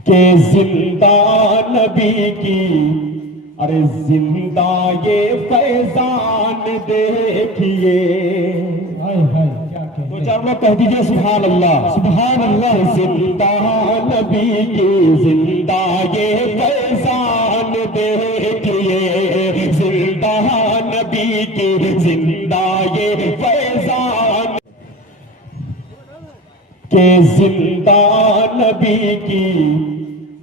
के जिंदा नबी की, अरे जिंदा ये फैजान देखिए। हाय हाय क्या तो चार लोग कह दीजिए सुभान अल्लाह सुभान अल्लाह। जिंदा नबी की जिंदा ये फैजान देखिए, जिंदा नबी की जिंदा ये फैजान, के जिंदा नबी की,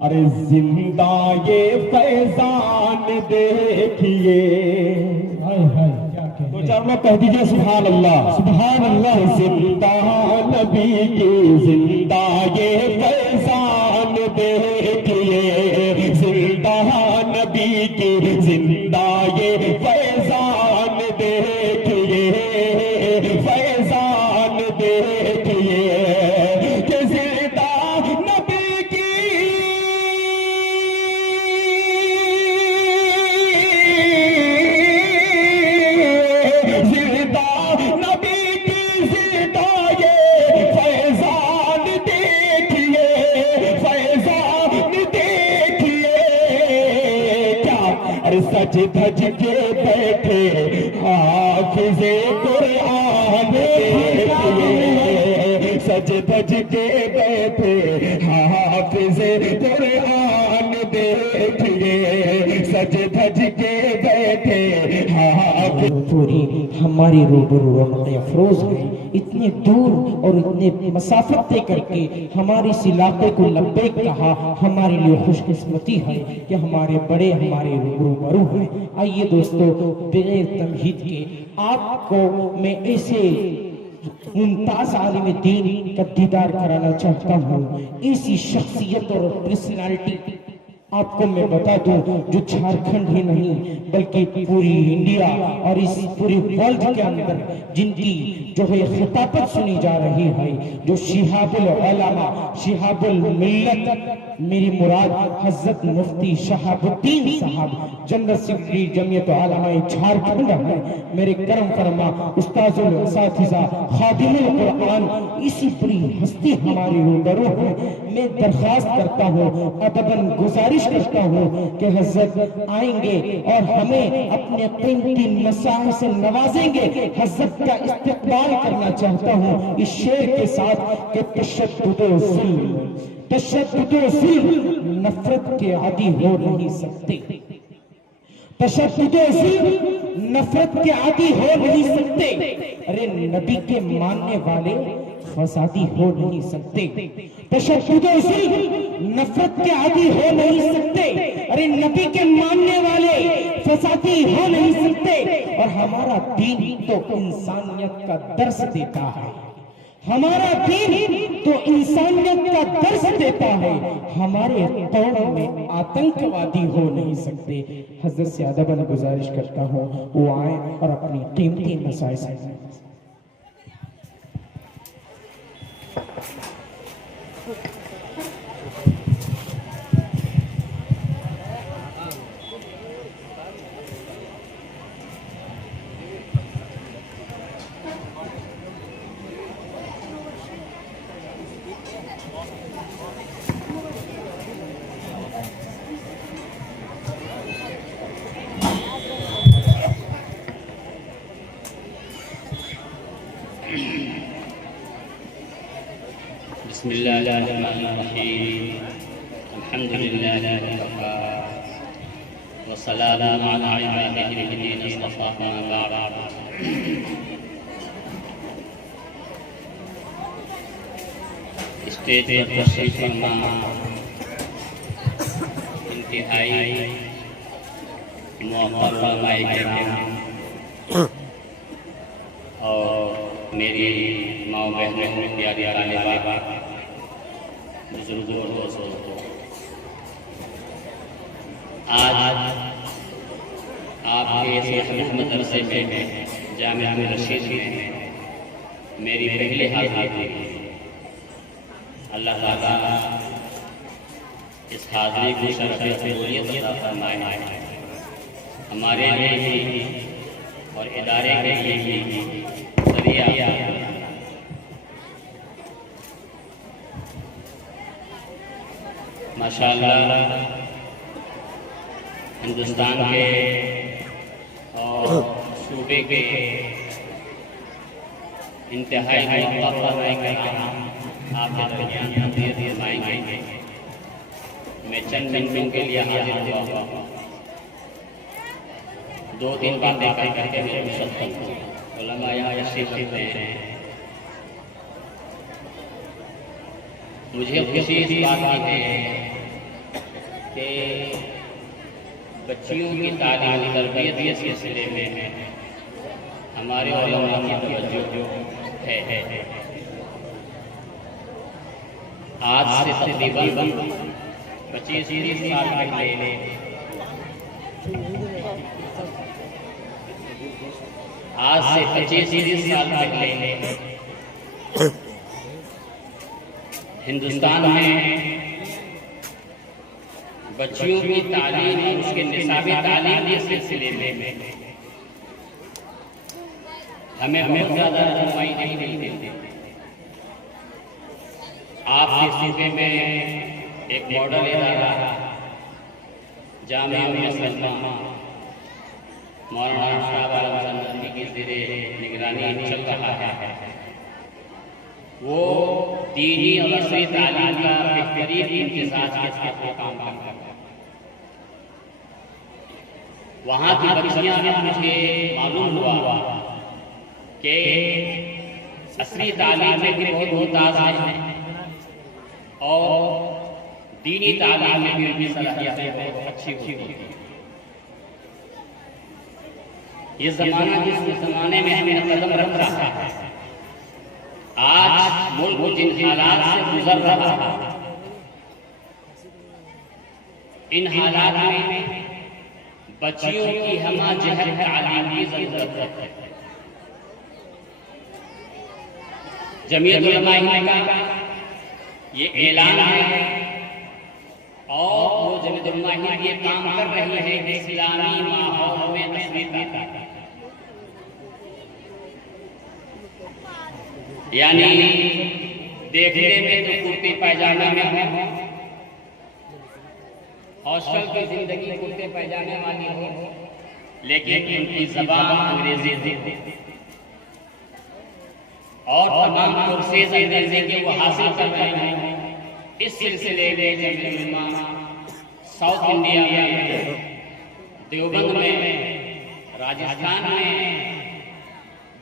अरे जिंदा ये फैजान देखिए। हाय हाय क्या तो चार लोग कह दीजिए सुभान अल्लाह सुभान अल्लाह। जिंदा नबी की जिंदा ये फैजान देखिए, जिंदा नबी की जिंदा ये फैजान देखिए, फैजान देखिए। कि जिंदा नबी की, जिंदा नबी की जिंदा ये फैजान देखिए, फैजान देखिए। क्या अरे सज धज के बैठे हाफिज़े कुरान देखिए, सज धज के बैठे हाफिज़े कुरान देखिए, सज धज के बैठे हाफिज़। पूरी हमारी रूबरू रहमत अफरोज है। इतने दूर और इतने मसाफत तय करके हमारे इस इलाके को लब्बैक कहा, हमारे लिए खुशकिस्मती है कि हमारे बड़े हमारे रूबरू हैं। आइए दोस्तों, बगैर तमहीद के आपको मैं ऐसे मुमताज आलिम दीन का दीदार कराना चाहता हूँ। ऐसी शख्सियत और पर्सनालिटी आपको मैं बता दूं जो झारखंड ही नहीं बल्कि पूरी इंडिया और इस पूरे वर्ल्ड के अंदर जिनकी जो है खिताबत सुनी जा रही है, जो शिहाबुल उलमा शिहाबुल मिल्लत, मेरी मुराद हजरत मुफ्ती शहाबुद्दीन साहब जनरल सेक्रेटरी जमीयत उलमा झारखंड है। मेरे करम फरमा उस्ताजुल असातिज़ा खादिमुल कुरान, इसी पूरी हस्ती हमारी रूबरू है। मैं दरख्वास्त करता हूँ, अबदन गुजारिश करता हूँ कि हजरत आएंगे और हमें अपने कीमती मसाह से नवाजेंगे। हजरत का इस्तकबाल करना चाहता हूँ इस शेर के साथ कि तशद्दुद नफरत के आदि हो नहीं सकते, तशद्दुद नफरत के आदि हो नहीं सकते। अरे नबी के मानने वाले फसादी हो नहीं सकते, तशद्दुद नफरत के आदि हो नहीं सकते। अरे नबी के मानने वाले फसादी हो नहीं सकते। और हमारा दीन तो इंसानियत का दर्स देता है, हमारा दीन तो इंसानियत का दर्स देता है। हमारे कौम में आतंकवादी हो नहीं सकते। हजरत से अदबन गुजारिश करता हूँ वो आए और अपनी कीमती मसाइल से बिस्मिल्लाहिर्रहमानिर्रहीम। अल्हम्दुलिल्लाहि वकफ़ा वस्सलामु अला इबादिहिल्लज़ीना इस्तफ़ा, अम्मा बअद। स्टेज पर तशरीफ़ फरमा इंतहाई मुअज़्ज़ज़ उलमाए किराम और मेरी माँ बहनों, प्यारी तालिबात, बुजुर्गों और दोस्तों, आज आपके इस मदरसे में जामिया रशीद में मेरी पहली हाज़िरी है। अल्लाह ताला इस हाज़िरी को शरफ़ क़बूलियत अता फरमाए। हमारे लिए भी और इदारे के लिए भी ज़रिया माशाअल्लाह हिंदुस्तान के और सूबे के इंतहाई आपके दरमियान तकरीर फरमाएंगे। मैं चंद मिनटों के लिए हाजिर हुआ, 2-3 बातें करके मैं रुखसत हूँ। उलमा यहाँ तशरीफ रखते हैं। मुझे खुशी इस बात की है कि बच्चियों की तालीम तरबियत के सिलसिले में हमारे उलमा की तवज्जो है। आज से तकरीबन 25-30 साल पहले हिंदुस्तान में बच्चियों की तालीम और उसके निसाबी तालीम के सिलसिले में हमें बहुत ज़्यादा रहनुमाई नहीं मिलती। आपके सूबे में एक मॉडल इदारा जामिया सलमा मौलाना शाह आलम नदवी की ज़ेरे निगरानी चल रहा है। वो दीनी और असली तालीम का बेहतरीन इम्तिज़ाज के साथ वो काम करता है। वहाँ की बच्चियाँ मुझे मालूम हुआ कि असली तालीम में भी बहुत मुमताज़ हैं और दीनी तालीम में भी उनकी सलाहियतें बहुत अच्छी होती हैं। ये ज़माना जिस ज़माने में हमने कदम रख रहा है, आज मुल्क जिन हालात से गुजर रहा है, इन हालात में बच्चियों की हमाजहत तालीम की ज़रूरत है। जमीयत उलमा हिंद का ये ऐलान है और वो जमीयत उलमा हिंद ये काम कर रही है कि इस्लामी माहौल में तस्वीर यानी देखने में तो कुर्ते पैजामे में हो, हॉस्टल की जिंदगी कुर्ते पैजामे वाली हो, लेकिन उनकी ज़बान अंग्रेजी और तमाम कोर्सेज अंग्रेजी के वो हासिल कर रहे हैं। इस सिलसिले में जमीयत उलमा साउथ इंडिया में, देवबंद में, राजस्थान में,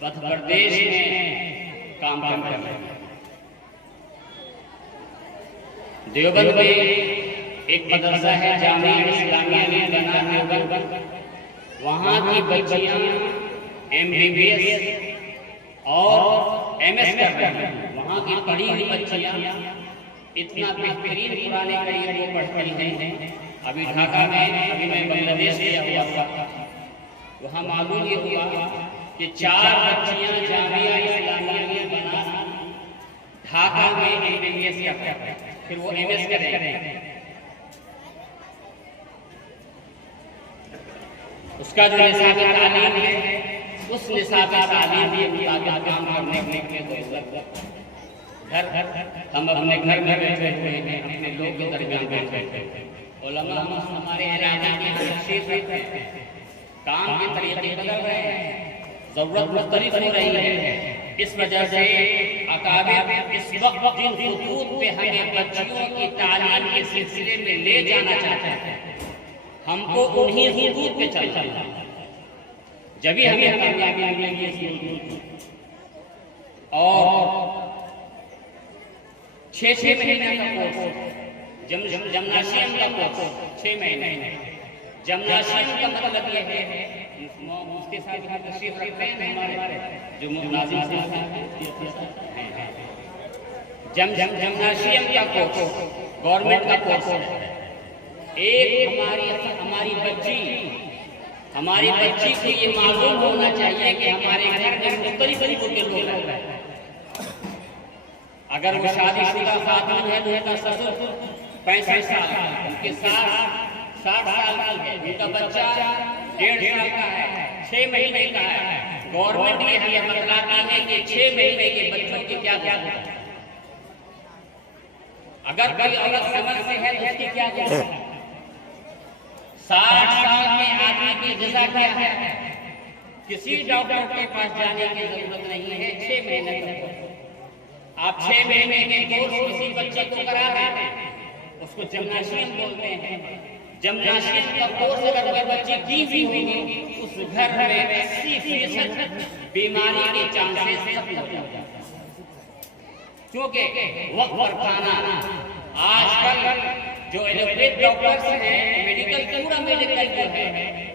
मध्य प्रदेश में काम कर रहे हैं। देवबंद में एक मदरसा है जामिया इस्लामिया में बना देवबंद, वहाँ की बच्चियाँ MBBS और MS कर रही हैं। वहाँ की पढ़ी हुई बच्चियाँ इतना बेहतरीन पुराने करीब वो पढ़ती हैं। अभी ढाका में, अभी मैं बांग्लादेश गया हुआ था, वहाँ मालूम ये हुआ कि 4 बच्चियाँ जामिया इस्लामिया में बना ढाका में MBBS करते हैं, फिर वो MS करेंगे। उसका जो निसाब तालीम है, उस निसाब तालीम के मुताबिक काम करने के लिए घर हम अपने घर में बैठे हुए हैं, अपने लोग के दरमियान बैठे हैं। उलमा हमारे इलाके के तशरीफ रखते हैं, काम के तरीके बदल रहे हैं, जरूरत मुख्तलिफ हो रही है। इस वजह से अकाबिर इस वक्त जिन हुकूक पे हमें बच्चियों की तालीम के सिलसिले में ले जाना चाहते हैं, हमको उन्हीं हुकूक पे चलना है, जब ही हमें कामयाबी मिलेगी। और 6 महीने का कोर्स, जिम्नाशियम का कोर्स 6 महीने। जिम्नाशियम का मतलब ये है, उसके साथ हम तशरीफ रखते हैं हमारे जो मुलाजिम हैं। जिम्नाशियम का कोर्स गवर्नमेंट का कोर्स है। एक हमारी बच्ची को ये मालूम होना चाहिए कि हमारे घर में मुख्तलिफ तरीकों के लोग रह रहे हैं। अगर वो शादीशुदा खातून है तो उनका ससुर 65 साल का, उनके सास 60 साल की है, उनका बच्चा 1.5 साल का है, 6 महीने का है। गवर्नमेंट ये हमें बतलाती है कि 6 महीने के बच्चों की क्या होता है। अगर कोई औरत समझ से है तो उसकी क्या गुज़ा है? 60 साल के आदमी की गुज़ा क्या है? किसी डॉक्टर के पास जाने की जरूरत नहीं है। 6 महीने तक आप 6 महीने के कोर्स किसी बच्चे को करा रहे हैं, उसको जिम्नाशियम बोलते हैं। जिम्नाशियम का कोर्स अगर कोई बच्ची की भी होगी, उस घर में 80% बीमारी के चांसेस खत्म हो जाते हैं, क्योंकि वक्त पर खाना। आजकल जो एलोपैथ डॉक्टर्स हैं, मेडिकल पूरा मेडिकल जो है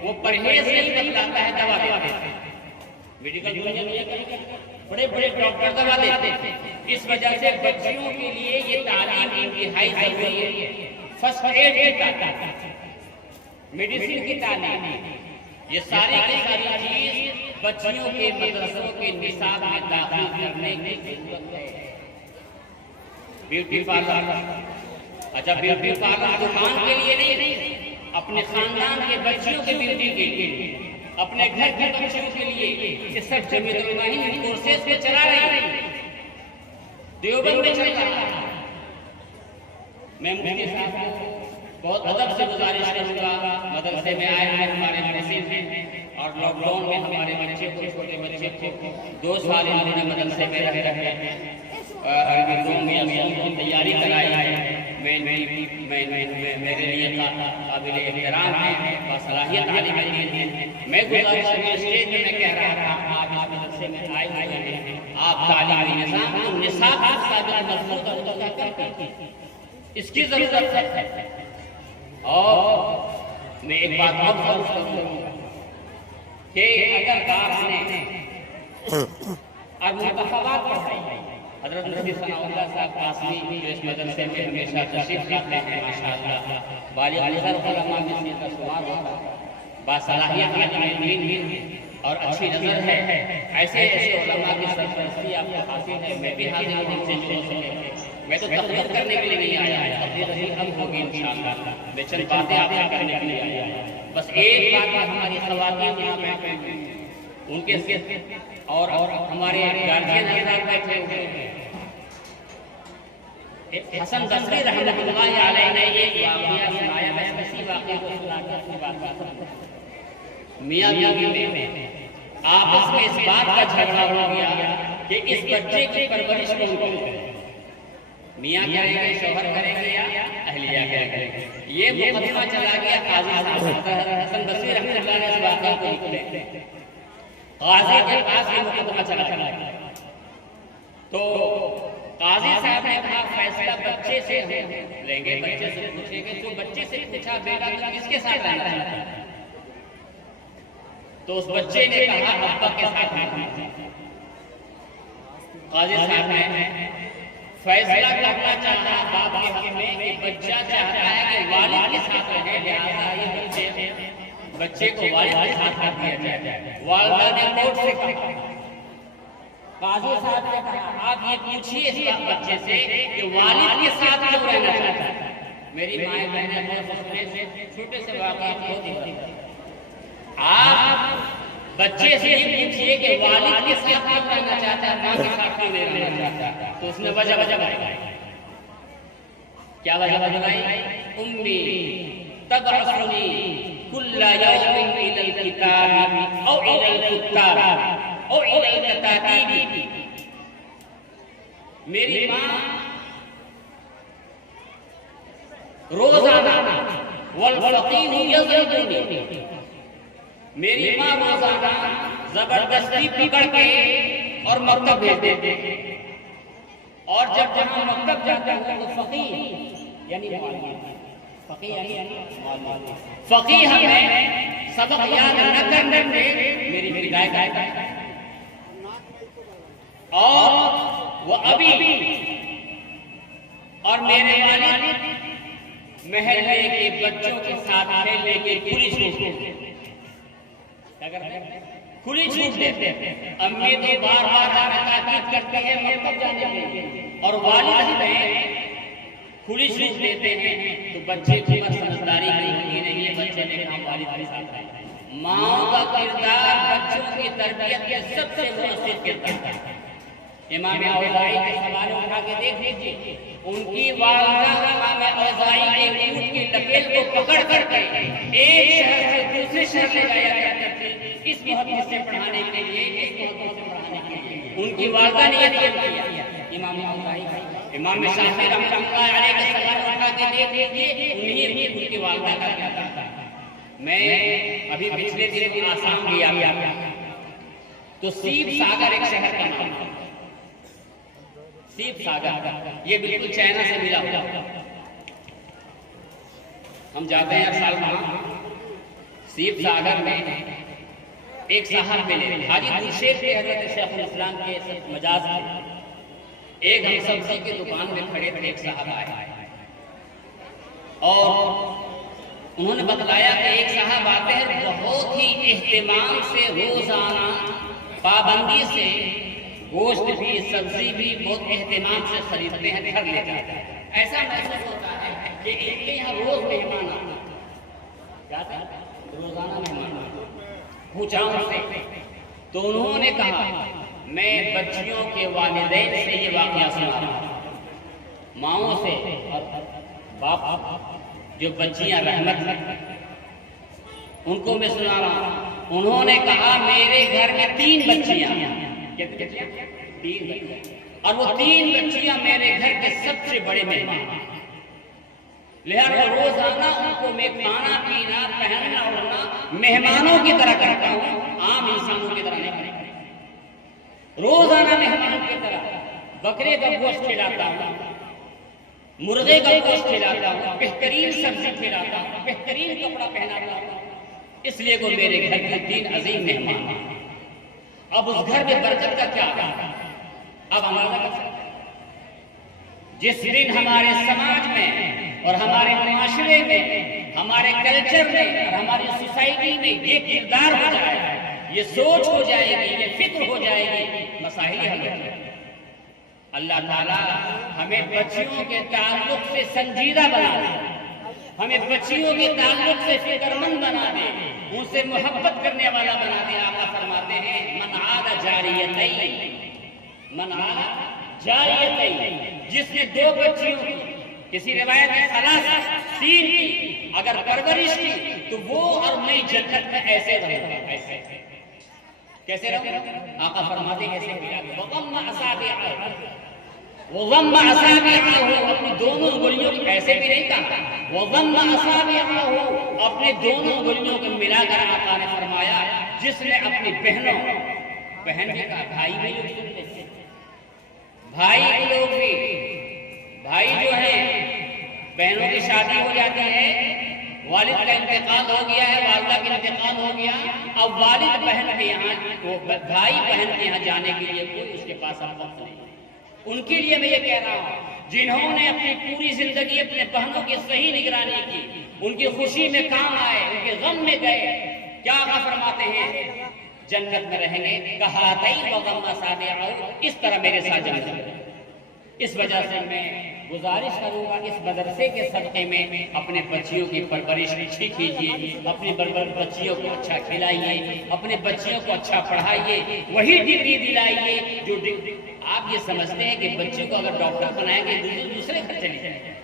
वो परहेज नहीं बतलाता है, दवा देते हैं। मेडिकल बड़े बड़े डॉक्टर दवा देते हैं। इस वजह से बच्चियों के लिए ये तालीम इंतहाई जरूरी है। फर्स्ट एड की तालीम, मेडिसिन की तालीम, ये सारी की सारी चीज बच्चियों के मदरसों के निसाब में दाखिल करने की जरूरत है। ब्यूटी पार्लर, अच्छा ब्यूटी पार्लर दुकान के लिए नहीं, अपने खानदान के बच्चियों की ब्यूटी के लिए, अपने घर के बच्चों के लिए, ये सब जमीयत कोर्सेज पे चला रही है, देवबंद में चल रहा है। मैं मुफ्ती साहब को बहुत अदब से गुजारिश करूंगा, मदरसे में आए हैं हमारे नसीब हैं, और लॉकडाउन में हमारे बच्चे को, छोटे बच्चे को 2 साल इन्होंने मदरसे में रह रहे की तैयारी कराई है। मेरे लिए काबिल एहतराम है, बासलाहियत आलिम है। मैं गुज़ारिश स्टेज में मैं कह रहा था, आप इस मदरसे में आए हुए हैं, आप तालीमी निज़ाम निसाब का मजबूत और करके इसकी जरूरत है। और मैं एक बात और करूंगा कि अगर आपने मुंतखबात पढ़ाई, हज़रत मुफ्ती सनाउल्लाह साहब कासमी जो इस मदरसे में हमेशा तशरीफ लाते हैं, माशाअल्लाह बालिग़ उलमा में से का शुमार होता है, बासलाहियत आलिम और अच्छी नज़र है। ऐसे ऐसे उलमा की सरपरस्ती आपको हासिल है। मैं भी हाजिर हूँ उनसे जो हो सके। मैं तो तक़रीर करने के लिए नहीं आया, तक़रीर अब होगी इंशाअल्लाह। मैं चंद बातें आपसे करने के लिए आया। बस एक बात हमारी ख़वातीन यहाँ बैठे हैं, उनके और हमारे गार्जियन हज़रात बैठे हुए हैं। हसन बसरी रहमतुल्लाह अलैह ने ये वाक़या सुनाया। मैं इसी वाक़े को सुनाकर अपनी बात करूँगा। मियाँ बीवी में आपस में इस बात का झगड़ा हो गया कि इस बच्चे की परवरिश कौन करेगा, मियाँ करेंगे, शौहर करेंगे या अहलिया करेंगे। ये मुकदमा चला गया काजी साहब। हसन बसरी रहमतुल्लाह ने इस वाक़े को लिखे, काजी के पास ये मुकदमा चला गया। तो काजी साहब ने कहा फैसला बच्चे से लेंगे, बच्चे से पूछेंगे। तो बच्चे से पूछा बेटा तुम किसके साथ रहना चाहता है? तो उस बच्चे ने कहा अब्बा के साथ रहना। काजी साहब ने फैसला करना चाहा बाप के हक में कि बच्चा चाहता है कि वालिद के साथ रहे, लिहाजा ये बच्चे को वालिद के साथ रख दिया जाए। वालिदा ने कोर्ट से कहा, काजी साहब ने कहा आप ये पूछिए इस बच्चे से कि वालिद के साथ क्यों रहना चाहता है। मेरी माँ बहनें से छोटे से वाक़या बहुत ही, आप बच्चे से ही पूछिए कि वालिद के साथ क्यों रहना चाहता है, माँ के साथ क्यों नहीं रहना चाहता। तो उसने वजह बताई। क्या वजह बताई? उम्मी तबअसुनी कुल्ला यौमिन इलल किताब औ इलल कुत्ताब औ इलल कतातीब। मेरी माँ रोजाना वल फकीह यज़रिबुनी, मेरी माँ रोजाना जबरदस्ती पकड़ के और मकतब भेज देते। और जब जहाँ मकतब जाता है तो फकीह यानी फकीह हमें सबक याद न करने में मेरी हिदायत करता है। और वो अभी और मेरे वालिद महल्ले के बच्चों के साथ खेलने की खुली छूट खुली छूट देते हैं। अम्मी तो बार बार ताकीद करते हैं मकतब जाने के लिए, और वालिद हमें खुली छूट देते हैं। तो बच्चे की समझदारी नहीं है, बच्चे ने कहा वालिद के साथ है। माँ का किरदार बच्चों की तरबियत में सबसे मुअस्सिर किरदार है। इमाम औज़ाई के सवाल उठा के देख लीजिए, उनकी वालिदा इमाम औज़ाई के ऊँट की लकीर को पकड़ करके एक शहर से दूसरे शहर ले जाया करते थे, इस मुहद्दिस से पढ़ाने के लिए, इस मुहद्दिस से पढ़ाने के लिए। उनकी वालिदा ने यह किया। इमाम औज़ाई, इमाम शाफ़ी रहमतुल्लाह अलैह के सवाल उठा के देख लीजिए, उन्हीं उनकी वालिदा का क्या था। मैं अभी पिछले दिन आसाम गया तो सीप सागर एक शहर का नाम है, सीप सागर, ये बिल्कुल चाइना से मिला हुआ। हम जाते हैं हर साल वहां सीप सागर में। एक साहब मिले, हाजी दुर्शेर के हजरत शेखुल इस्लाम के मजाज में। एक हम सब्जी की दुकान में खड़े थे, एक साहब आए और उन्होंने बतलाया कि एक साहब आते हैं, बहुत ही एहतिमाम से रोजाना पाबंदी से गोश्त भी सब्जी भी बहुत एहतिमाम से खरीदते हैं, घर ले जाते हैं। ऐसा महसूस होता है कि इनके यहाँ रोज मेहमान आते हैं, क्या था, रोजाना मेहमान पूछा उनसे, तो उन्होंने कहा मैं बच्चियों के वालिदैन से ये वाकया सुना रहा हूं, माओं से और बाप जो बच्चियां रहमत है उनको मैं सुना रहा हूं। उन्होंने कहा मेरे घर में 3 बच्चियां, कितनी बच्चियां, 3 बच्चियां, और वो 3 बच्चियां मेरे घर के सबसे बड़े मेहमान, लिहाजा रोजाना उनको मैं खाना पीना पहनना उड़ना मेहमानों की तरह करता हूँ, आम इंसानों की तरह नहीं करता। रोजाना मेहमानों की तरह बकरे का गोश्त खिलाता हूँ, मुर्गे का गोश्त खिलाता हूँ, बेहतरीन सब्जी खिलाता हूँ, बेहतरीन कपड़ा पहनाता हूँ, इसलिए वो मेरे घर के 3 अजीम मेहमान हैं। अब उस घर में बरकत का क्या है, अब हमारा कर सकते हैं। जिस दिन हमारे समाज में और हमारे माशरे में, हमारे कल्चर में और हमारी सोसाइटी में ये किरदार हो जाएगा, ये सोच हो जाएगी, ये फिक्र हो जाएगी, मसाइल हल हो जाएंगे। अल्लाह ताला हमें बच्चियों के ताल्लुक से संजीदा बना दे, हमें बच्चियों के ताल्लुक से फिक्रमंद बना दे, उनसे मोहब्बत करने वाला बना दे। आका फरमाते हैं मन आदा जारियतैन, मन आदा जारियतैन, जिसने 2 बच्चियों की, किसी रिवायत में 3 की अगर परवरिश की तो वो और मैं जन्नत में ऐसे रहूंगा। ऐसे कैसे रहूंगा? आका फरमाते हैं कैसे, वो वम्मा असाबिअहु, अपनी दोनों उंगलियों को ऐसे भी नहीं कहा, वो वम्मा असाबिअहु, अपने दोनों उंगलियों को मिलाकर आका ने फरमाया जिसने अपनी बहनों, बहन भी कहा, भाई भी लोग सुनते हैं, भाई लोग भी, भाई जो है बहनों की शादी हो जाती है, वालिद का इंतकाल हो गया है, वालिदा का इंतकाल हो गया, अब वालिद बहन के यहाँ, भाई बहन के यहाँ जाने के लिए कोई उसके पास अब वक्त नहीं। उनके लिए मैं ये कह रहा हूँ जिन्होंने अपनी पूरी जिंदगी अपने बहनों की सही निगरानी की, उनकी खुशी में काम आए, उनके गम में गए, क्या फरमाते हैं जन्नत में रहेंगे, कहा इस तरह मेरे साथ जन्नत। इस वजह से मैं गुजारिश करूंगा इस मदरसे के सदक़े में अपने बच्चियों की परवरिश अच्छी कीजिए, अपनी बच्चियों को अच्छा खिलाइए, अपने बच्चियों को अच्छा पढ़ाइए, वही डिग्री दिलाइए जो आप ये समझते हैं कि बच्चे को अगर डॉक्टर बनाएंगे दूसरे घर चले जाएंगे।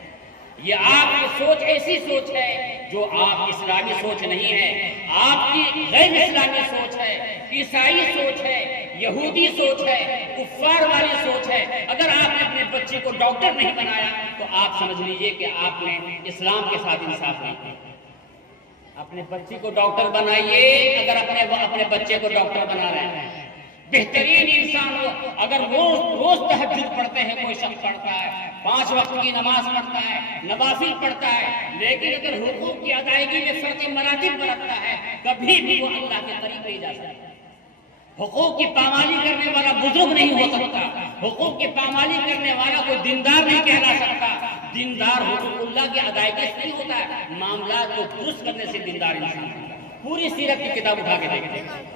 ये आपकी सोच ऐसी सोच है जो आप इस्लामी सोच नहीं है, आपकी गैर इस्लामी सोच है, ईसाई सोच है, यहूदी सोच है, कुफ्फार वाली सोच है। अगर आपने अपने बच्चे को डॉक्टर नहीं बनाया तो आप समझ लीजिए कि आपने इस्लाम के साथ इंसाफ नहीं किया। अपने बच्चे को डॉक्टर बनाइए, अगर अपने बच्चे को डॉक्टर बना रहे हैं, बेहतरीन इंसान हो। अगर रोज तहज्जुद पढ़ते हैं, कोई शख्स पढ़ता है, 5 वक्त की नमाज पढ़ता है, नवाफिल पढ़ता है, लेकिन अगर हुकूक की अदायगी में फर्क मरातिब बरतता है, कभी भी वो अल्लाह के करीब नहीं जा सकता। हुकूक की पामाली करने वाला बुजुर्ग नहीं हो सकता, हुकूक की पामाली करने वाला कोई दीनदार नहीं कहला सकता। दीनदार हुकूकुल्लाह की अदायगी से नहीं होता है, मामला को दुरुस्त करने से दीनदार इंसान होता है। पूरी सीरत की किताब उठा के देखते।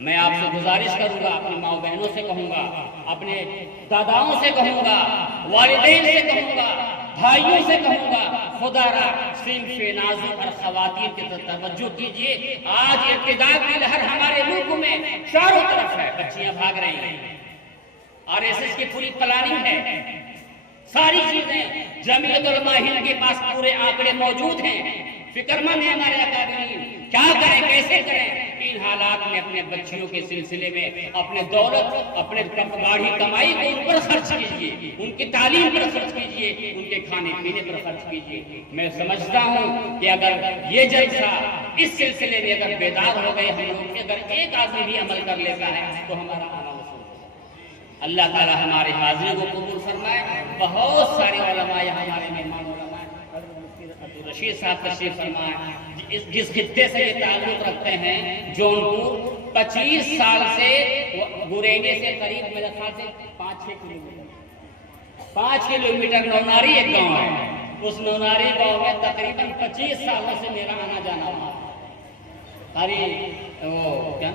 मैं आपसे गुजारिश करूंगा, अपनी माँ बहनों से कहूंगा, अपने दादाओं से कहूंगा, वालिदैन से कहूंगा, भाइयों से कहूंगा, खुदारा सिंफ नाज़ुक और खवातीन की तरफ तवज्जो कीजिए। आज इर्तिदाद की लहर हमारे मुल्क में चारों तरफ है, बच्चियां भाग रही हैं, आरएसएस की पूरी प्लानिंग है, सारी चीजें जमीयत उलमा हिंद के पास पूरे आंकड़े मौजूद हैं। फिक्रमंद है हमारे अकादमीन, क्या करें कैसे करें। इन हालात में अपने बच्चियों के सिलसिले में अपने दौलत, अपने गाढ़ी कमाई को उन पर खर्च कीजिए, उनकी तालीम पर खर्च कीजिए, उनके खाने पीने पर खर्च कीजिए। मैं समझता हूँ कि अगर ये जलसा इस सिलसिले में अगर बेदाग हो गए हम लोग, अगर एक आदमी भी अमल कर लेता है तो हमारा आना वसूल होगा। अल्लाह ताला हमारे हाजिरी को कबूल फरमाए। बहुत सारे उलमा यहाँ हमारे मेहमान रशीद साहब तशरीफ फरमाए, जिस खित्ते से ये ताल्लुक रखते हैं जौनपुर, 25 साल से गुरेने से करीब मेरे ख्याल से 5 किलोमीटर नौनारी एक गांव है। उस नौनारी गांव में तकरीबन 25 सालों से मेरा आना जाना हुआ। सारी वो क्या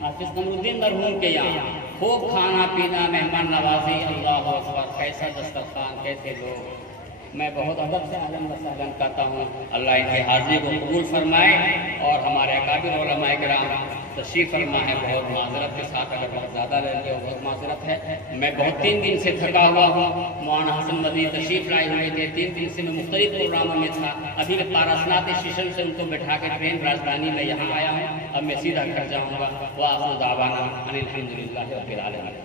हाफिज कमरुद्दीन मरहूम के यहाँ खूब खाना पीना, मेहमान नवाजी, अल्लाह अकबर, कैसा दस्तरखान, कैसे लोग। मैं बहुत अदब से आलम वसहलन करता हूँ। अल्लाह इनकी हाजिरी को कबूल फरमाए और हमारे अकाबिर उलमा किराम तशरीफ फरमा है। बहुत माजरत के साथ, अगर बहुत ज़्यादा रह गए बहुत माजरत है। मैं बहुत 3 दिन से थका हुआ हूँ। मौलाना हसन मदनी तशरीफ लाए हुए थे, 3 दिन से मैं मुख्तलिफ प्रोग्रामों में था। अभी मैं पारसनाथ स्टेशन से उनको बैठा के ट्रेन राजधानी में यहाँ आया हूँ। अब मैं सीधा घर जाऊँगा। वाह दावाना अनिल हम्दुलिल्लाह रब्बिल आलमीन।